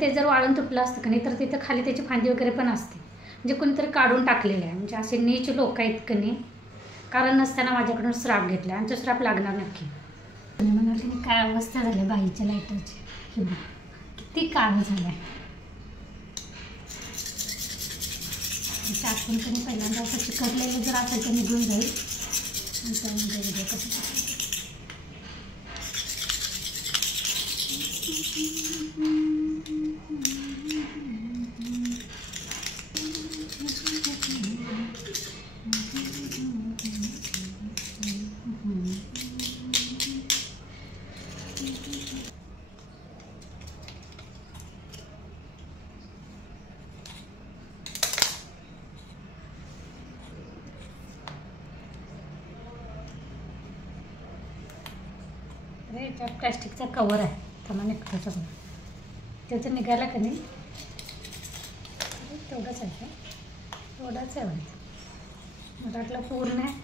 ते जर वाळून तुटलं असतं का नाही तर तिथं खाली त्याची फांदी वगैरे पण असते, म्हणजे कोणीतरी काढून टाकलेलं आहे. म्हणजे असे नीच लोक आहेत का नाही, कारण नसताना माझ्याकडून श्राप घेतला. आमचा श्राप लागणार नक्की. आणि म्हणाले काय अवस्था झाली बाईच्या लाईटरची, किती काळं झालं. टाकून कधी पहिल्यांदा असं चिकटलेलं जर असेल तर निघून जाईल. त्यामध्ये कसं याच्यात प्लॅस्टिकचा कवर आहे, थांबा निघतो सगळं. त्याचं निघायला का नाही तेवढंच आहे, थोडंच आहे मला वाटलं पूर्ण आहे.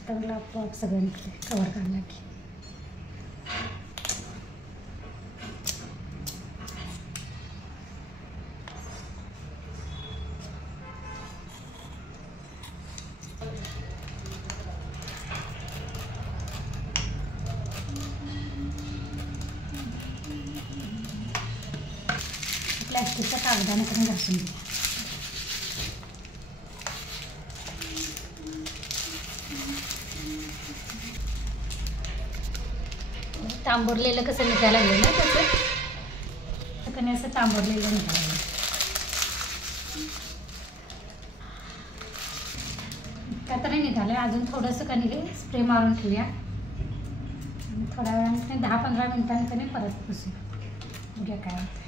आता मला आपोआप सगळं निघते कवर काढला की. प्लॅस्टिकच्या कागदाने पण घासून दिला. तांबरलेलं कसं निघायला लागलं ना त्याचं, कणी असं तांबरलेलं निघायला. का तर निघालं अजून थोडंसं कणी हे स्प्रे मारून ठेवूया आणि थोड्या वेळाने 10-15 मिनिटांनी कणी परत पुसूया, बघूया काय होतं.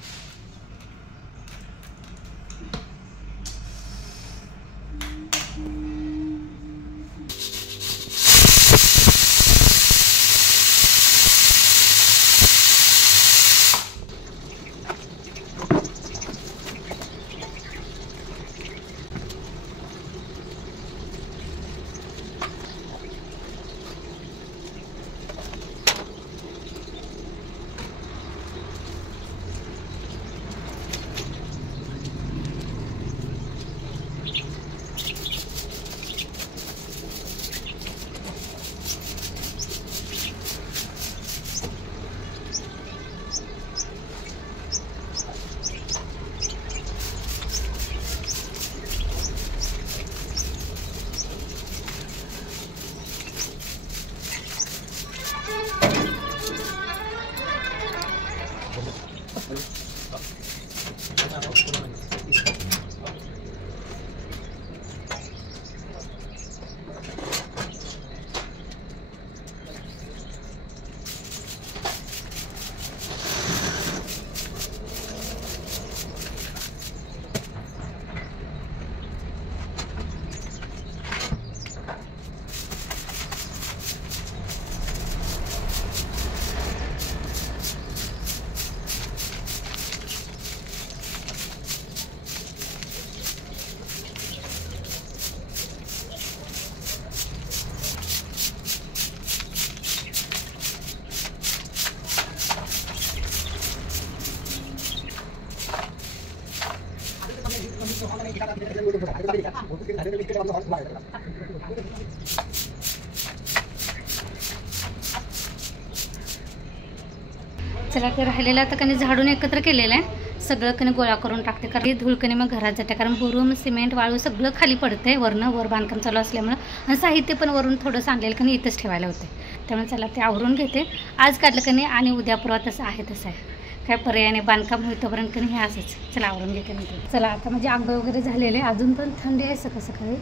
चला ते राहिलेलं आता कणी झाडून एकत्र केलेलं आहे, सगळं कणी गोळा करून टाकते. कारण धूळकणी मग घरात जाते, कारण बुरुम सिमेंट वाळू सगळं खाली पडते वरनं, वर बांधकाम चालू असल्यामुळं. आणि साहित्य पण वरून थोडंसं आणलेलं कणी इथंच ठेवायला होते. त्यामुळे चला ते आवरून घेते. आज काढलं कणी आणि उद्या परवा तसं आहे तसं आहे, काय पर्यायाने बांधकाम होईतोपर्यंत कणी हे असंच. चला आवरून घेते नंतर. चला आता म्हणजे आंघोळ वगैरे झालेले, अजून पण थंडी आहे सकाळ सकाळी.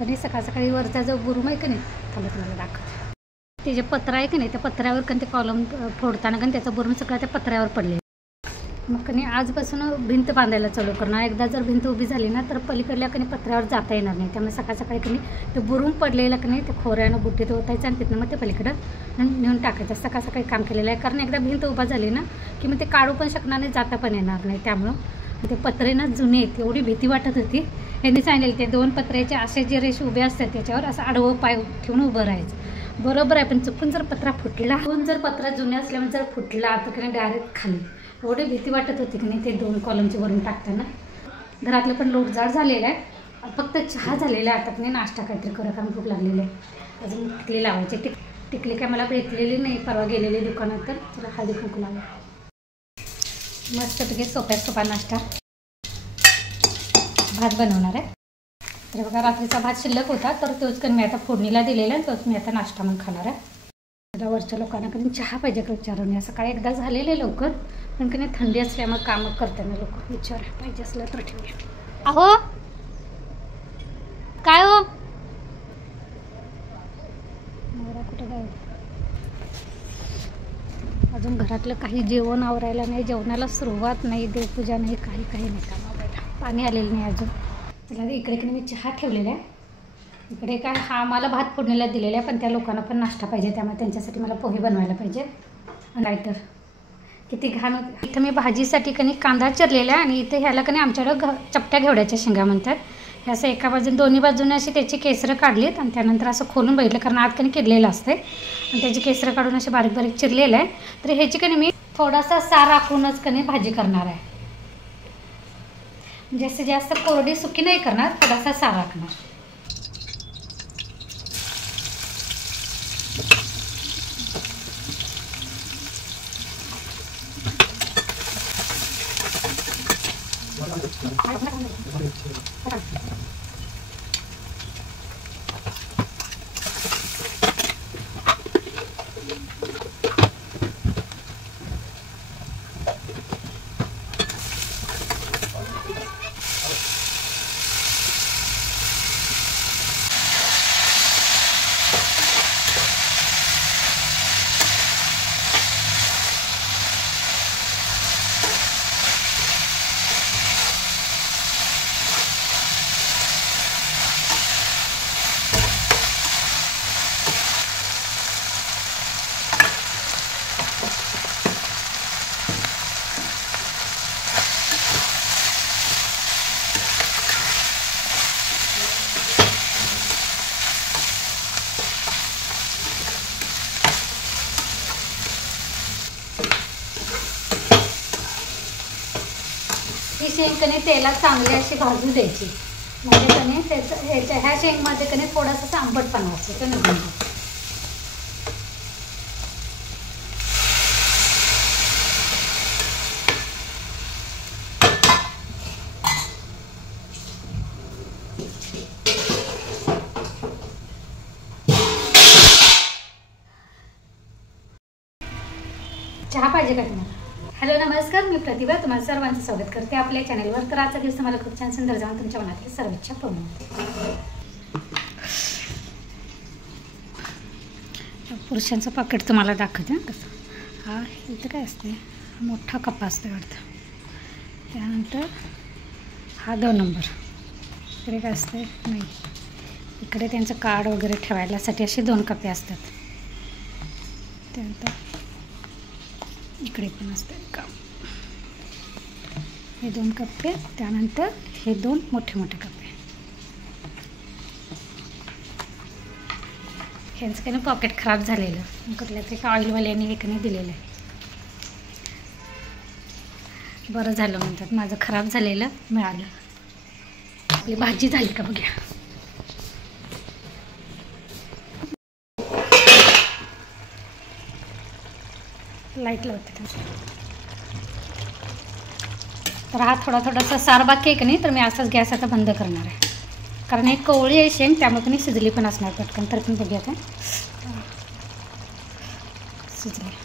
कधी सकाळ सकाळी वरचा जो बुरुम आहे की नाही, थांबा तुम्हाला दाखवते. ते जे पत्रा आहे की नाही, त्या पत्र्यावर कधी ते कॉलम फोडताना कधी त्याचा बुरुम सगळा त्या पत्र्यावर पडले. मग कधी आजपासून भिंत बांधायला चालू करणार. एकदा जर भिंत उभी झाली ना तर पलीकडल्या कधी पत्र्यावर जाता येणार नाही. त्यामुळे सकाळ सकाळी कधी ते बुरुम पडलेलं की नाही ते खोऱ्यानं बुट्टीत ओतायचं आणि तिथनं मग ते पलीकडं नेऊन टाकायचं. सकाळ सकाळी काम केलेलं आहे, कारण एकदा भिंत उभा झाली ना की मग ते काढू पण शकणार नाही, जाता पण येणार नाही. त्यामुळं ते पत्रे ना जुने आहेत, एवढी भीती वाटत होती. यांनी सांगितलं ते 2 पत्र्याचे असे जे रेष उभे असतात त्याच्यावर असं आडवं पाय ठेवून उभं राहायचं. बरोबर आहे, पण चुकून जर पत्रा फुटला, जर पत्रा जुने असल्यामुळे जर फुटला तर कधी डायरेक्ट खाली. एवढी भीती वाटत होती की नाही ते 2 कॉलमचे वरून टाकताना. घरातलं पण लोट जाड झालेलं आहे, फक्त चहा झालेला आहे. आता की नाही नाश्ता काहीतरी करा, कारण भूक लागलेली आहे. अजून टिकली लावायची. टिकली काय मला भेटलेली नाही, परवा गेलेली दुकानात, तर चला हळदी कुंकू लावा. मस्तपैकी सोप्या नाश्ता. भात बनवणार आहे. तर बघा रात्रीचा भात शिल्लक होता, तर तोच मी आता फोडणीला दिलेला आहे, तोच मी आता नाश्ता म्हणून खाणार आहे. आता वरच्या लोकांना कधी चहा पाहिजे का विचारून, सकाळी एकदा झालेलं आहे लवकर, पण की नाही थंडी असल्यामुळे कामं करताना लोक विचार पाहिजे असलं तर ठेवूया. अहो काय हो नवरा कुठं काय, अजून घरातलं काही जेवण आवरायला नाही, जेवणाला सुरुवात नाही, देवपूजा नाही, काही नाही काम आवरायला. पाणी आलेलं नाही अजून. चला इकडे मी चहा ठेवलेला आहे. इकडे काय हा मला भात फोडणीला दिलेला आहे, पण त्या लोकांना पण नाश्ता पाहिजे, त्यामुळे त्यांच्यासाठी मला पोहे बनवायला पाहिजे. नाहीतर किती घाण होते. इथं मी भाजीसाठी कणी कांदा चिरलेला आहे, आणि इथे ह्याला कणी आमच्याकडं चपट्या घेवड्याच्या शेंगा म्हणतात. हे असं एका बाजून दोन्ही बाजूने अशी त्याची केसरं काढलीत, आणि त्यानंतर असं खोलून बघितलं, कारण आत कणी किडलेलं असते, आणि त्याची केसरं काढून असे बारीक बारीक चिरलेलं आहे. तर ह्याची कणी मी थोडासा सार राखूनच कणी भाजी करणार आहे. जास्तीत जास्त कोरडी सुकी नाही करणार, थोडासा सार राखणार. ही शेंग कणी तेलात चांगली अशी भाजून द्यायची, म्हणजे कणी त्याचं ह्या शेंगमध्ये कणी थोडासा आंबटपणा असतो, तो निघून जातो. चहा पाहिजे का तुम्हाला? हॅलो नमस्कार, मी प्रतिभा, तुम्हाला सर्वांचं स्वागत करते आपल्या चॅनलवर. तर आजचा दिवस मला खूप छान सुंदर जाऊन तुमच्या मनातली सर्व इच्छा पूर्ण होते. पुरुषांचं पाकिट तुम्हाला दाखवते कसं. हा इथं काय असते, मोठा कप्पा असतो वाटतं. त्यानंतर हा 2 नंबर. इकडे काय असते नाही, इकडे त्यांचं कार्ड वगैरे ठेवायलासाठी असे 2 कप्पे असतात. त्यानंतर इकडे पण असते का हे 2 कप्पे, त्यानंतर हे 2 मोठे मोठे कप्पे. ह्यांचं काही पॉकेट खराब झालेलं, कुठल्या तरी ऑइलवाल्याने विकणे दिलेलं आहे. बरं झालं म्हणतात, माझं खराब झालेलं मिळालं. आपली भाजी झाली का बघूया. लाईट लावते. तर हा थोडासा सार बाकी आहे की नाही, तर मी असाच गॅस आता बंद करणार आहे, कारण एक कवळी आहे शेंग, त्यामुळे की नाही शिजली पण असणार पटकन. तर पण बघूया का शिजली.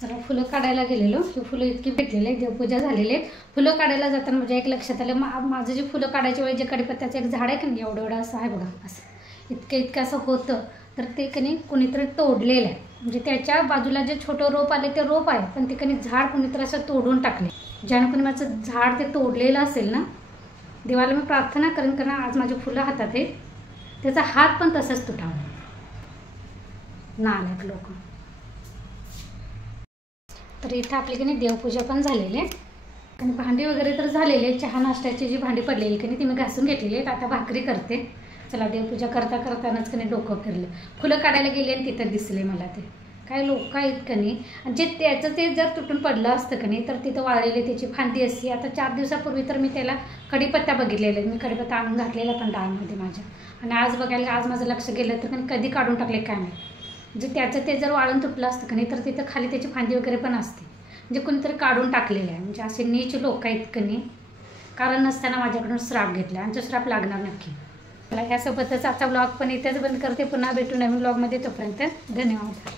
जरा फुलं काढायला गेलेलो, ही फुलं इतकी भेटलेली आहे, देवपूजा झालेली आहे. फुलं काढायला जाताना म्हणजे एक लक्षात आलं, माझं जे फुलं काढायच्या वेळी जे कडीपत्त्याचं एक झाड आहे की नाही, एवढं असं आहे बघा, असं इतकं असं होतं. तर ते कणी कुणीतरी तोडलेलं आहे, म्हणजे त्याच्या बाजूला जे छोटं रोप आले ते रोप आहे, पण ते कणी झाड कुणीतरी असं तोडून टाकले. ज्यानं कोणी माझं झाड ते तोडलेलं असेल ना, देवाला मी प्रार्थना करेन, कारण आज माझी फुलं हातात आहेत, त्याचा हात पण तसंच तुटावा. नालायक लोक. तर इथं आपली की नाही देवपूजा पण झालेली आहे आणि भांडी वगैरे तर झालेले. चहा नाश्त्याची जी भांडी पडलेली की नाही ती मी घासून घेतलेली आहेत. आता भाकरी करते. चला देवपूजा करतानाच की नाही डोकं फिरले. फुलं काढायला गेले आणि तिथं दिसले मला ते काय लोक आहेत का नाही. आणि जे त्याचं ते जर तुटून पडलं असतं का नाही तर तिथं वाळलेली त्याची फांदी असते. आता 4 दिवसापूर्वी तर मी त्याला कढीपत्ता बघितलेला. मी कढीपत्ता आणून घातलेला पण डाळमध्ये माझ्या. आणि आज बघायला आज माझं लक्ष गेलं तर कधी काढून टाकले काय नाही. म्हणजे त्याचं ते जर वाळून तुटलं असतं का नाही तर तिथं खाली त्याची फांदी वगैरे पण असते. म्हणजे कोणीतरी काढून टाकलेलं आहे. म्हणजे असे नीच लोक आहेत का नाही. कारण नसताना माझ्याकडून श्राप घेतला आणि तो श्राप लागणार नक्की. मला यासोबतच आजचा ब्लॉग पण इथेच बंद करते. पुन्हा भेटू नवीन ब्लॉगमध्ये. तोपर्यंत धन्यवाद.